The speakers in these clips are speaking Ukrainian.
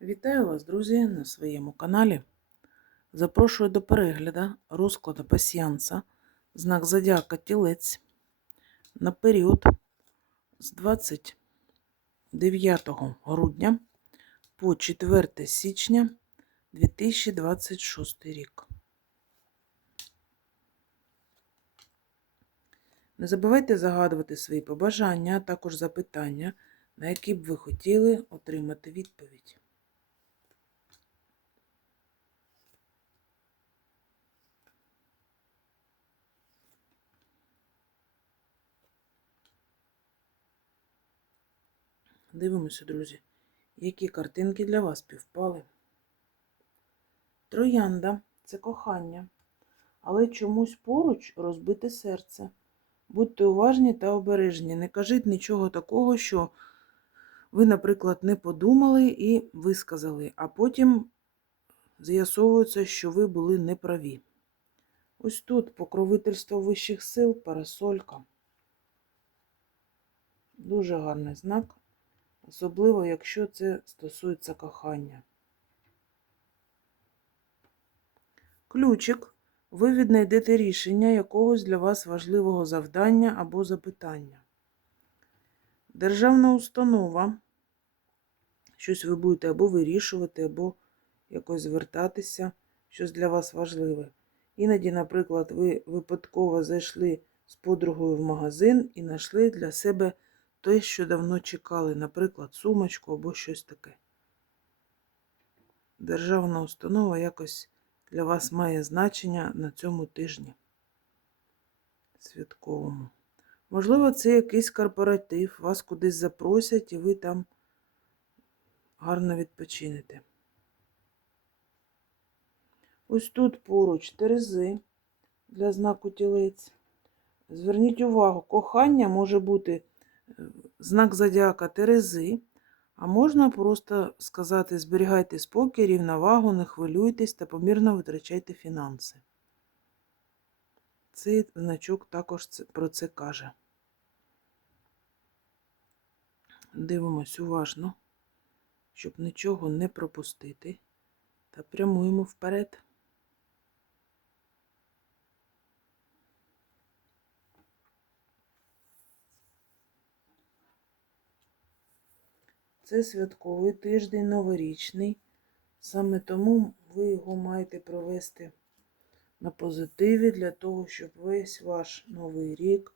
Вітаю вас, друзі, на своєму каналі. Запрошую до перегляду розкладу пасіянса, знак Зодіака Тілець на період з 29 грудня по 4 січня 2026 рік. Не забувайте загадувати свої побажання, а також запитання, на які б ви хотіли отримати відповідь. Дивимося, друзі, які картинки для вас півпали. Троянда це кохання, але чомусь поруч розбите серце. Будьте уважні та обережні. Не кажіть нічого такого, що ви, наприклад, не подумали і висказали, а потім з'ясовується, що ви були неправі. Ось тут покровительство вищих сил, парасолька. Дуже гарний знак, особливо, якщо це стосується кохання. Ключик. Ви віднайдете рішення якогось для вас важливого завдання або запитання. Державна установа. Щось ви будете або вирішувати, або якось звертатися, щось для вас важливе. Іноді, наприклад, ви випадково зайшли з подругою в магазин і знайшли для себе те, що давно чекали, наприклад, сумочку або щось таке. Державна установа якось для вас має значення на цьому тижні святковому. Можливо, це якийсь корпоратив, вас кудись запросять, і ви там гарно відпочинете. Ось тут поруч терези для знаку тілець. Зверніть увагу, кохання може бути знак зодіака терези, а можна просто сказати: зберігайте спокій, рівновагу, не хвилюйтесь та помірно витрачайте фінанси. Цей значок також про це каже. Дивимось уважно, щоб нічого не пропустити, та прямуємо вперед. Це святковий тиждень, новорічний. Саме тому ви його маєте провести на позитиві для того, щоб весь ваш новий рік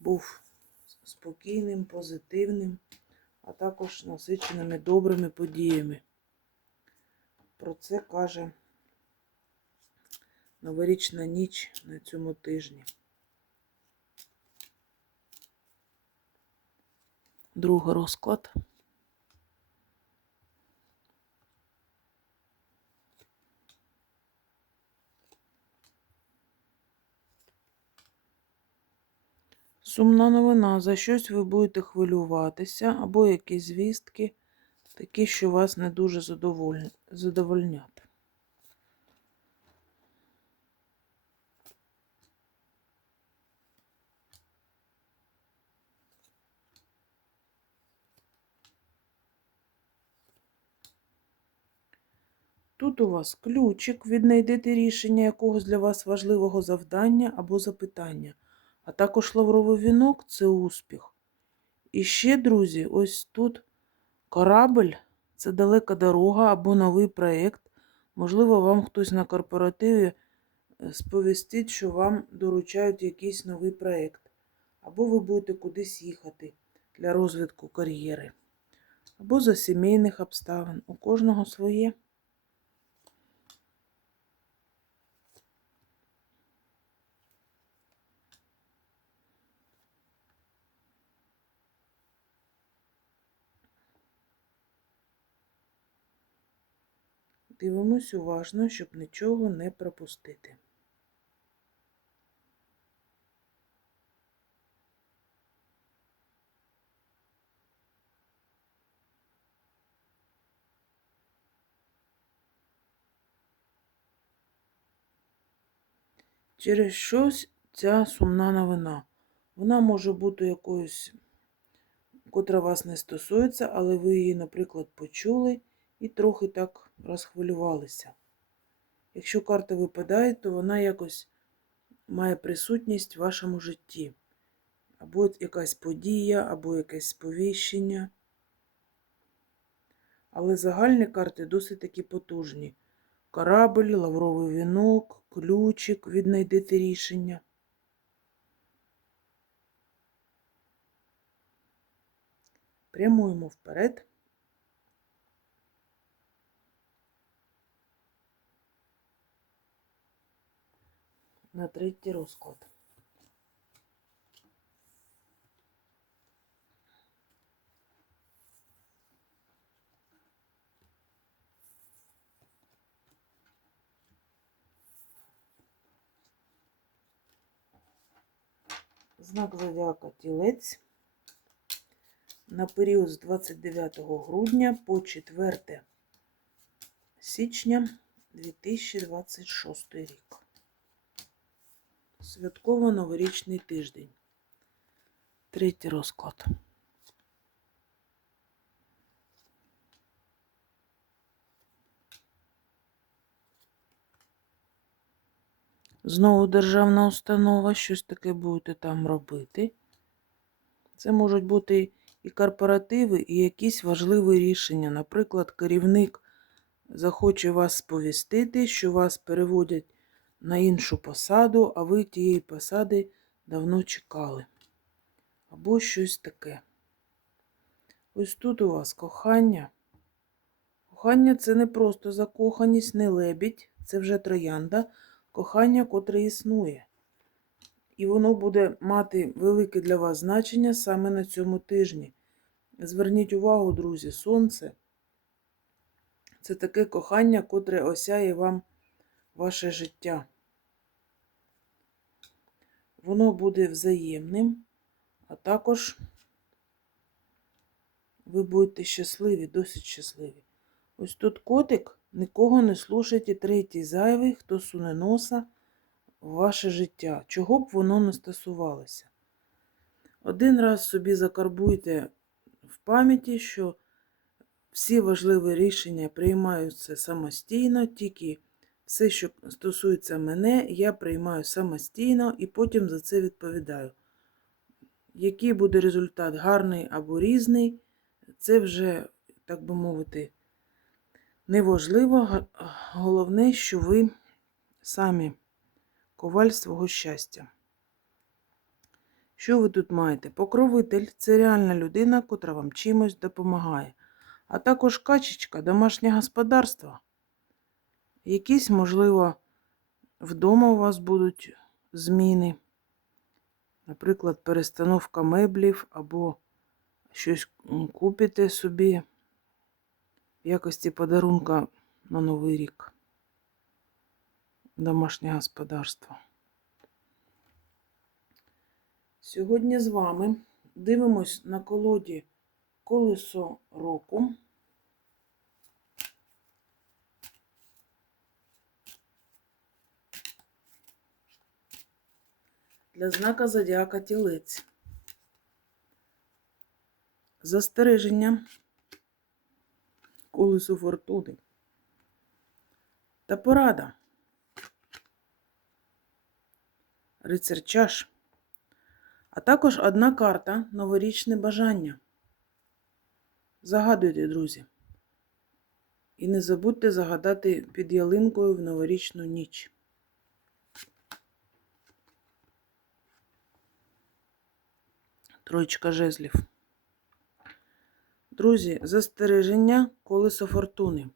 був спокійним, позитивним, а також насиченими добрими подіями. Про це каже новорічна ніч на цьому тижні. Другий розклад. Сумна новина, за щось ви будете хвилюватися, або якісь звістки, такі, що вас не дуже задовольнять. Тут у вас ключик, віднайдете рішення якогось для вас важливого завдання або запитання. А також лавровий вінок це успіх. І ще, друзі, ось тут корабль це далека дорога або новий проєкт. Можливо, вам хтось на корпоративі е, сповістить, що вам доручають якийсь новий проєкт. Або ви будете кудись їхати для розвитку кар'єри. Або за сімейних обставин. У кожного своє. Дивимось уважно, щоб нічого не пропустити. Через щось ця сумна новина. Вона може бути якоюсь, котра вас не стосується, але ви її, наприклад, почули і трохи так розхвилювалися. Якщо карта випадає, то вона якось має присутність в вашому житті. Або якась подія, або якесь сповіщення. Але загальні карти досить такі потужні. Корабль, лавровий вінок, ключик, віднайдете рішення. Прямуємо вперед. На третій розклад. Знак зодіака Тілець на період з 29 грудня по 4 січня 2026 рік. Святково-новорічний тиждень. Третій розклад. Знову державна установа, щось таке будете там робити. Це можуть бути і корпоративи, і якісь важливі рішення. Наприклад, керівник захоче вас сповістити, що вас переводять на іншу посаду, а ви тієї посади давно чекали. Або щось таке. Ось тут у вас кохання. Кохання це не просто закоханість, не лебідь, це вже троянда. Кохання, котре існує. І воно буде мати велике для вас значення саме на цьому тижні. Зверніть увагу, друзі, сонце це таке кохання, котре осяє вам ваше життя. Воно буде взаємним, а також ви будете щасливі, досить щасливі. Ось тут котик, нікого не слушайте, третій зайвий, хто суне носа в ваше життя, чого б воно не стосувалося. Один раз собі закарбуйте в пам'яті, що всі важливі рішення приймаються самостійно, тільки все, що стосується мене, я приймаю самостійно і потім за це відповідаю. Який буде результат, гарний або різний, це вже, так би мовити, неважливо. Головне, що ви самі коваль свого щастя. Що ви тут маєте? Покровитель це реальна людина, котра вам чимось допомагає. А також качечка, домашнє господарство. Якісь, можливо, вдома у вас будуть зміни. Наприклад, перестановка меблів або щось купите собі в якості подарунка на Новий рік. Домашнє господарство. Сьогодні з вами дивимось на колоді колесо року. Для знака зодіака тілець. Застереження колесо фортуни та порада. Рицар чаш. А також одна карта новорічне бажання. Загадуйте, друзі. І не забудьте загадати під ялинкою в новорічну ніч. Троєчка жезлів. Друзі, застереження колесо фортуни.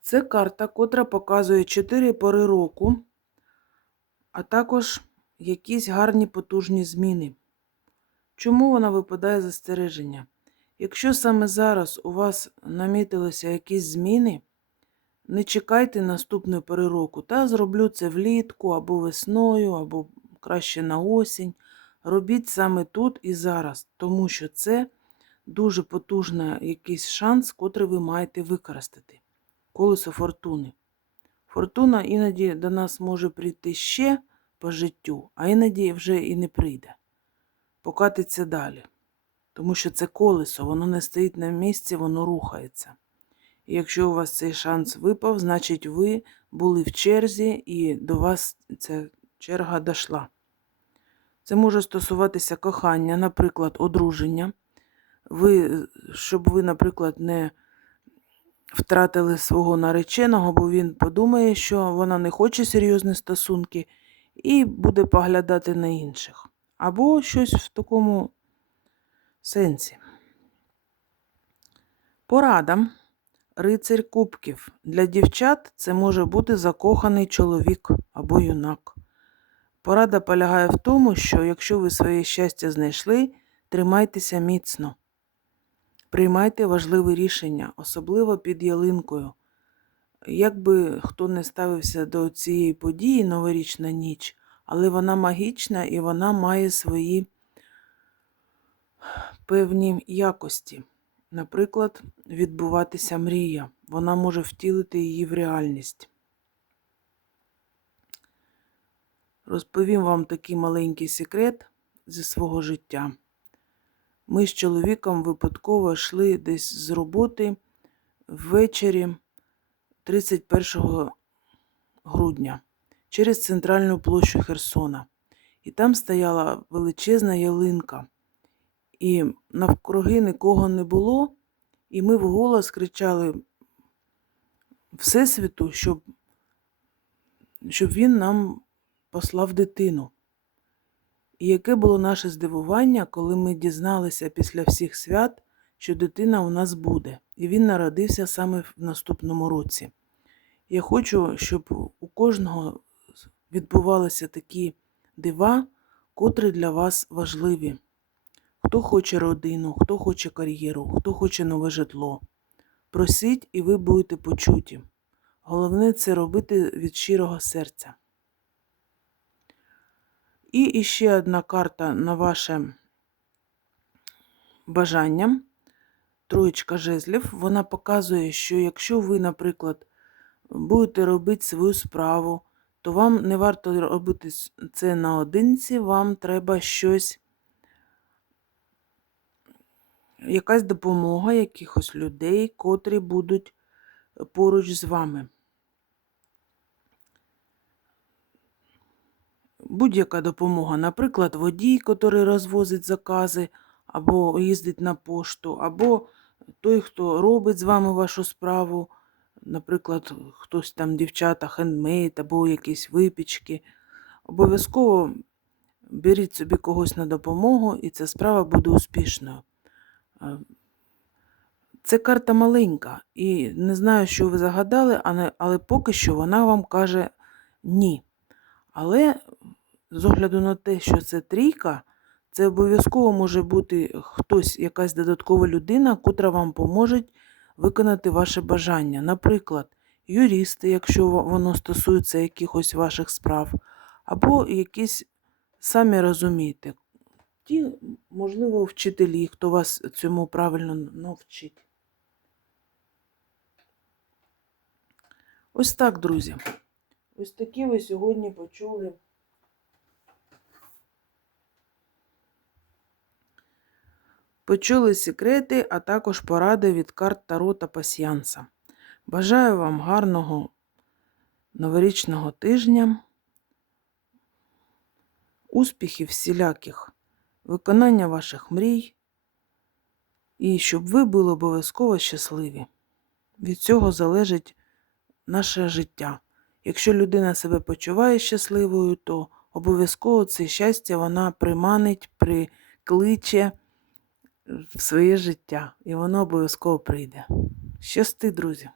Це карта, котра показує 4 пори року, а також якісь гарні потужні зміни. Чому вона випадає застереження? Якщо саме зараз у вас намітилися якісь зміни, не чекайте наступної пори року, та зроблю це влітку або весною, або краще на осінь. Робіть саме тут і зараз, тому що це дуже потужний якийсь шанс, котрий ви маєте використати. Колесо фортуни. Фортуна іноді до нас може прийти ще по життю, а іноді вже і не прийде. Покатиться далі. Тому що це колесо, воно не стоїть на місці, воно рухається. І якщо у вас цей шанс випав, значить ви були в черзі і до вас ця черга дійшла. Це може стосуватися кохання, наприклад, одруження. Ви, щоб ви, наприклад, не втратили свого нареченого, бо він подумає, що вона не хоче серйозні стосунки і буде поглядати на інших. Або щось в такому сенсі. Порада. Рицарь кубків. Для дівчат це може бути закоханий чоловік або юнак. Порада полягає в тому, що якщо ви своє щастя знайшли, тримайтеся міцно. Приймайте важливі рішення, особливо під ялинкою. Як би хто не ставився до цієї події новорічна ніч, але вона магічна і вона має свої певні якості. Наприклад, відбуватися мрія. Вона може втілити її в реальність. Розповім вам такий маленький секрет зі свого життя. Ми з чоловіком випадково йшли десь з роботи ввечері 31 грудня через центральну площу Херсона. І там стояла величезна ялинка. І навкруги нікого не було, і ми вголос кричали Всесвіту, щоб, щоб він нам послав дитину. І яке було наше здивування, коли ми дізналися після всіх свят, що дитина у нас буде, і він народився саме в наступному році. Я хочу, щоб у кожного відбувалися такі дива, котрі для вас важливі. Хто хоче родину, хто хоче кар'єру, хто хоче нове житло. Просіть, і ви будете почуті. Головне це робити від щирого серця. І іще одна карта на ваше бажання. Троєчка жезлів. Вона показує, що якщо ви, наприклад, будете робити свою справу, то вам не варто робити це наодинці, вам треба щось, якась допомога якихось людей, котрі будуть поруч з вами. Будь-яка допомога, наприклад, водій, який розвозить закази, або їздить на пошту, або той, хто робить з вами вашу справу, наприклад, хтось там, дівчата, хендмейд, або якісь випічки. Обов'язково беріть собі когось на допомогу, і ця справа буде успішною. Це карта маленька, і не знаю, що ви загадали, але поки що вона вам каже ні. Але з огляду на те, що це трійка, це обов'язково може бути хтось, якась додаткова людина, котра вам поможе виконати ваше бажання. Наприклад, юристи, якщо воно стосується якихось ваших справ, або якісь, самі розумієте, ті, можливо, вчителі, хто вас цьому правильно навчить. Ось так, друзі. Ось такі ви сьогодні почули. Почули секрети, а також поради від карт Таро та пасьянса. Бажаю вам гарного новорічного тижня, успіхів всіляких, виконання ваших мрій і щоб ви були обов'язково щасливі. Від цього залежить наше життя. Якщо людина себе почуває щасливою, то обов'язково це щастя вона приманить, прикличе в своє життя, і воно обов'язково прийде. Щасти, друзі!